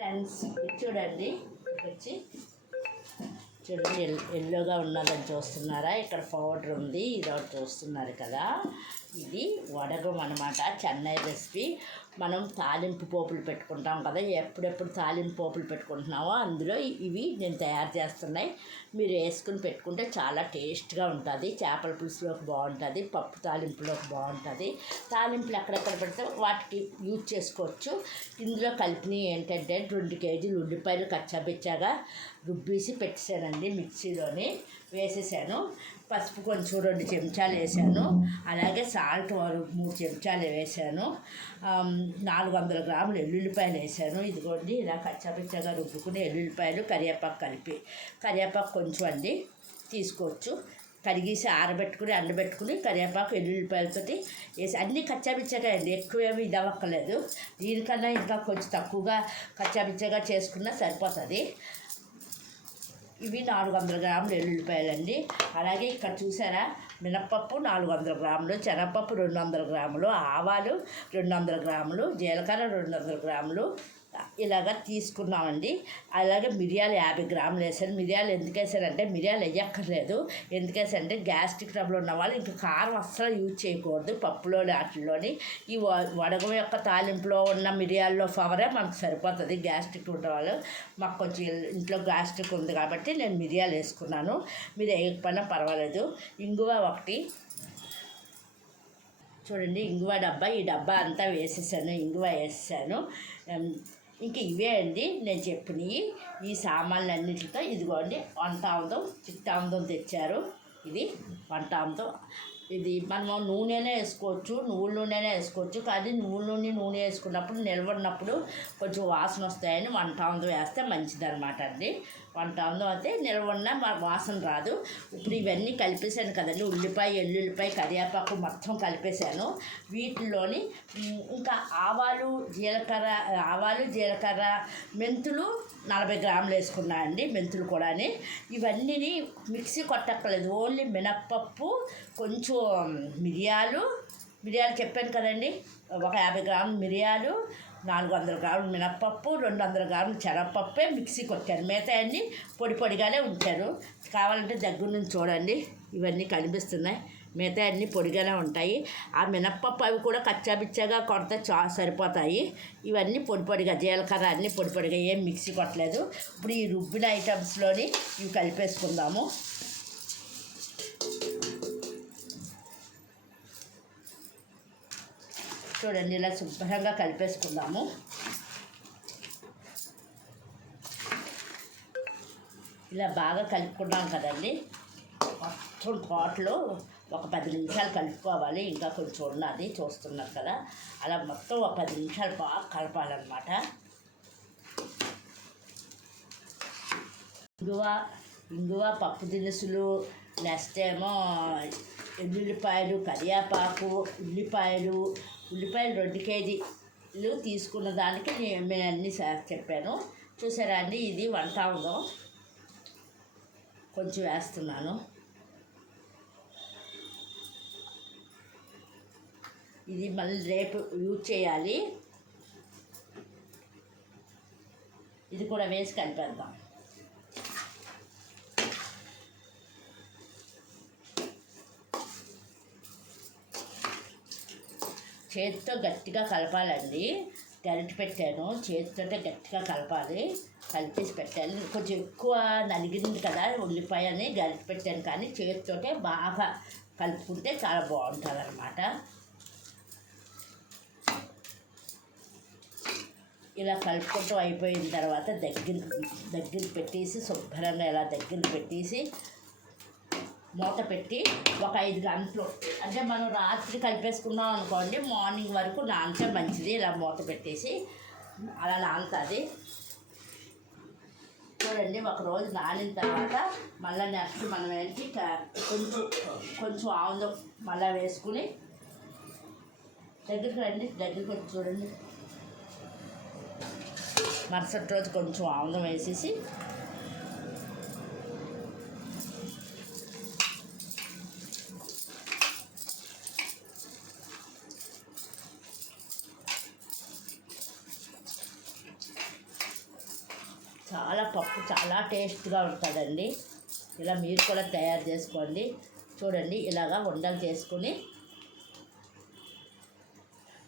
Friends చూడండి, వచ్చి చూడండి ఎల్లోగా ఉన్నదని చూస్తున్నారా? ఇక్కడ పౌడర్ ఉంది, ఇది ఒకటి చూస్తున్నారు కదా, ఇది వడగం అనమాట. చెన్నై రెసిపీ. మనం తాలింపు పోపులు పెట్టుకుంటాం కదా, ఎప్పుడెప్పుడు తాలింపు పోపులు పెట్టుకుంటున్నామో అందులో ఇవి నేను తయారు చేస్తున్నాయి. మీరు వేసుకుని పెట్టుకుంటే చాలా టేస్ట్గా ఉంటుంది. చేపల పులుసులోకి బాగుంటుంది, పప్పు తాలింపులోకి బాగుంటుంది. తాలింపులు ఎక్కడెక్కడ పెడితే వాటికి యూజ్ చేసుకోవచ్చు. ఇందులో కలిపినవి ఏంటంటే 2 కేజీలు ఉల్లిపాయలు కచ్చాబిచ్చాగా రుబ్బేసి పెట్టేశానండి, మిక్సీలోని వేసేసాను. పసుపు కొంచెం 2 చెంచాలు వేసాను. అలాగే సాల్ట్ 3 చెంచాలు వేసాను. 400 గ్రాములు ఎల్లుల్లిపాయలు వేసాను. ఇదిగోండి ఇలా కచ్చాపిచ్చగా రుబ్బుకుని ఎల్లుల్లిపాయలు కరివేపాకు కలిపి, కరివేపాకు కొంచెం అండి తీసుకోవచ్చు, కడిగేసి ఆరబెట్టుకుని ఎండబెట్టుకుని కరివేపాకు ఎల్లుల్లిపాయలతో వేసి అన్నీ కచ్చాపిచ్చగా అండి, ఎక్కువేమీ ఇది అవ్వక్కర్లేదు. దీనికన్నా ఇంకా కొంచెం తక్కువగా కచ్చాపిచ్చగా చేసుకున్నా సరిపోతుంది. ఇవి 400 గ్రాములు ఎల్లుల్లిపాయలండి. అలాగే ఇక్కడ చూసారా, మినప్పప్పు 400 గ్రాములు, శనగపప్పు 200 గ్రాములు, ఆవాలు 200 గ్రాములు, జీలకర్ర 200 గ్రాములు ఇలాగ తీసుకున్నామండి. అలాగే మిరియాలు 50 గ్రాములు వేసాను. మిరియాలు ఎందుకు వేసానంటే, మిరియాలు వేయక్కర్లేదు. ఎందుకు వేసానంటే గ్యాస్ట్రిక్ ట్రబుల్ ఉన్న వాళ్ళు ఇంకా కారం అస్సలు యూజ్ చేయకూడదు పప్పులో వాటిల్లోని. ఈ వడగం యొక్క తాలింపులో ఉన్న మిరియాల్లో పవరే మనకు సరిపోతుంది. గ్యాస్ట్రిక్ ఉన్న వాళ్ళు, మాకు కొంచెం ఇంట్లో గ్యాస్ట్రిక్ ఉంది కాబట్టి నేను మిరియాలు వేసుకున్నాను. మీరు వేయకపోయినా పర్వాలేదు. ఇంగువ ఒకటి చూడండి, ఇంగువ డబ్బా, ఈ డబ్బా అంతా వేసేసాను, ఇంగువ వేసేసాను. ఇంక ఇవే అండి నేను చెప్పినవి. ఈ సామాన్లు అన్నింటితో ఇదిగోండి వంటామదం, చిట్టామదం తెచ్చారు. ఇది వంటామదం. ఇది మనం నూనెనే వేసుకోవచ్చు, నువ్వుల నూనెనే వేసుకోవచ్చు. కానీ నువ్వుల నూనె వేసుకున్నప్పుడు నిలబడినప్పుడు కొంచెం వాసన వస్తాయని వంటామదం వేస్తే మంచిదన్నమాట అండి. వంటామదం అయితే నిలబడిన వాసన రాదు. ఇప్పుడు ఇవన్నీ కలిపేసాను కదండి, ఉల్లిపాయ, ఎల్లుల్లిపాయ, కరివేపాకు మొత్తం కలిపేసాను. వీటిలోని ఇంకా ఆవాలు, జీలకర్ర, మెంతులు 40 గ్రాములు వేసుకున్నా అండి. మెంతులు కూడా ఇవన్నీ మిక్సీ కొట్టక్కర్లేదు. ఓన్లీ మినప్పప్పు, కొంచెం మిరియాలు చెప్పాను కదండి, ఒక 50 గ్రాములు మిరియాలు, 400 గ్రాములు మినప్పప్పు, 200 గ్రాములు శనగపప్పే మిక్సీ కొట్టాను. మిగతా అన్నీ పొడిగానే ఉంచారు. కావాలంటే దగ్గర నుంచి చూడండి, ఇవన్నీ కనిపిస్తున్నాయి. మిగతా అన్నీ పొడిగానే ఉంటాయి. ఆ మినప్పప్పు అవి కూడా కచ్చాబిచ్చాగా కొడితే సరిపోతాయి. ఇవన్నీ పొడిగా, జీలకర్ర అన్నీ పొడిగా, ఏం మిక్సీ కొట్టలేదు. ఇప్పుడు ఈ రుబ్బిన ఐటమ్స్లోని ఇవి కలిపేసుకుందాము. చూడండి, ఇలా శుభ్రంగా కలిపేసుకుందాము. ఇలా బాగా కలుపుకున్నాం కదండి. మొత్తం టోటలు ఒక 10 నిమిషాలు కలుపుకోవాలి. ఇంకా కొంచెం ఉన్నది చూస్తున్నారు కదా, అలా మొత్తం ఒక 10 నిమిషాలు బాగా కలపాలన్నమాట. ఇంగువ, పప్పు దినుసులు, నెక్స్ట్ ఏమో ఎల్లుల్లిపాయలు, కరివేపాకు, ఉల్లిపాయలు 2 కేజీలు తీసుకున్న దానికి నేను అన్నీ చెప్పాను. చూసారా అండి, ఇది వంటామదం కొంచెం వేస్తున్నాను. ఇది మళ్ళీ రేపు యూజ్ చేయాలి. ఇది కూడా వేసి కలిపేద్దాం. చేతితో గట్టిగా కలపాలండి. గరిటె పెట్టాను, చేతితో గట్టిగా కలపాలి. కలిపేసి పెట్టాలి. కొంచెం ఎక్కువ నలిగింది కదా ఉల్లిపాయ అని గరిటె పెట్టాను, కానీ చేతితో బాగా కలుపుకుంటే చాలా బాగుంటుంది అన్నమాట. ఇలా కలుపుకుంటూ అయిపోయిన తర్వాత దగ్గరికి పెట్టేసి శుభ్రంగా ఇలా దగ్గరికి పెట్టేసి మూత పెట్టి ఒక 5 గంటలు, అంటే మనం రాత్రి కలిపేసుకున్నాం అనుకోండి, మార్నింగ్ వరకు నానితే మంచిది. ఇలా మూత పెట్టేసి అలా నానుతుంది. చూడండి, ఒక రోజు నానిన తర్వాత మళ్ళీ నెక్స్ట్ మనం ఏంటి కొంచెం ఆముదం మళ్ళీ వేసుకుని దగ్గరికి రండి, దగ్గరికి వచ్చి చూడండి. మరుసటి రోజు కొంచెం ఆముదం వేసేసి చాలా పప్పు చాలా టేస్ట్గా ఉంటుందండి. ఇలా మీరు కూడా తయారు చేసుకోండి. చూడండి ఇలాగా ఉండలు చేసుకుని,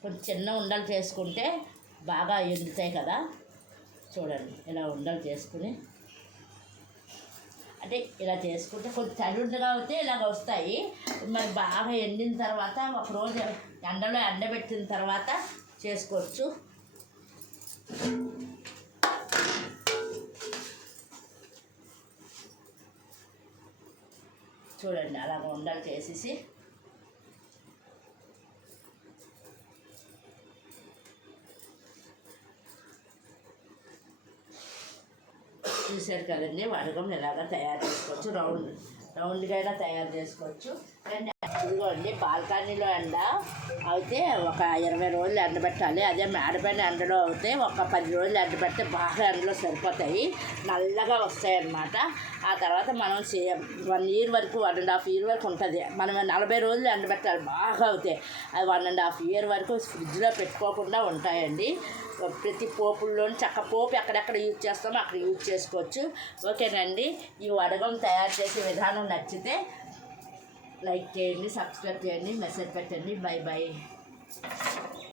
కొంచెం చిన్న ఉండలు చేసుకుంటే బాగా ఎండుతాయి కదా. చూడండి ఇలా ఉండలు చేసుకుని, అంటే ఇలా చేసుకుంటే కొంచెం తడుండగా అయితే ఇలాగ వస్తాయి. మరి బాగా ఎండిన తర్వాత ఒకరోజు ఎండలో ఎండబెట్టిన తర్వాత చేసుకోవచ్చు. చూడండి అలాగ ఉండలు చేసేసి చూసారు కదండి. వడగం ఎలాగా తయారు చేసుకోవచ్చు, రౌండ్గా అయినా తయారు చేసుకోవచ్చు. అండ్ ఇదిగోండి బాల్కనీలో ఎండ అయితే ఒక 20 రోజులు ఎండబెట్టాలి. అదే మేడపైన ఎండలో అయితే ఒక 10 రోజులు ఎండబెడితే బాగా ఎండలో సరిపోతాయి, నల్లగా వస్తాయి అన్నమాట. ఆ తర్వాత మనం 1 ఇయర్ వరకు 1.5 ఇయర్ వరకు ఉంటుంది. మనం 40 రోజులు ఎండబెట్టాలి బాగా అవుతాయి. అది 1.5 ఇయర్ వరకు ఫ్రిడ్జ్లో పెట్టుకోకుండా ఉంటాయండి. ప్రతి పోపుల్లోని పోపు ఎక్కడెక్కడ యూజ్ చేస్తామో అక్కడ యూజ్ చేసుకోవచ్చు. ఓకేనండి. ఈ వడగం తయారు చేసే విధానం నచ్చితే లైక్ చేయండి, సబ్స్క్రైబ్ చేయండి, మెసేజ్ పెట్టండి. By by.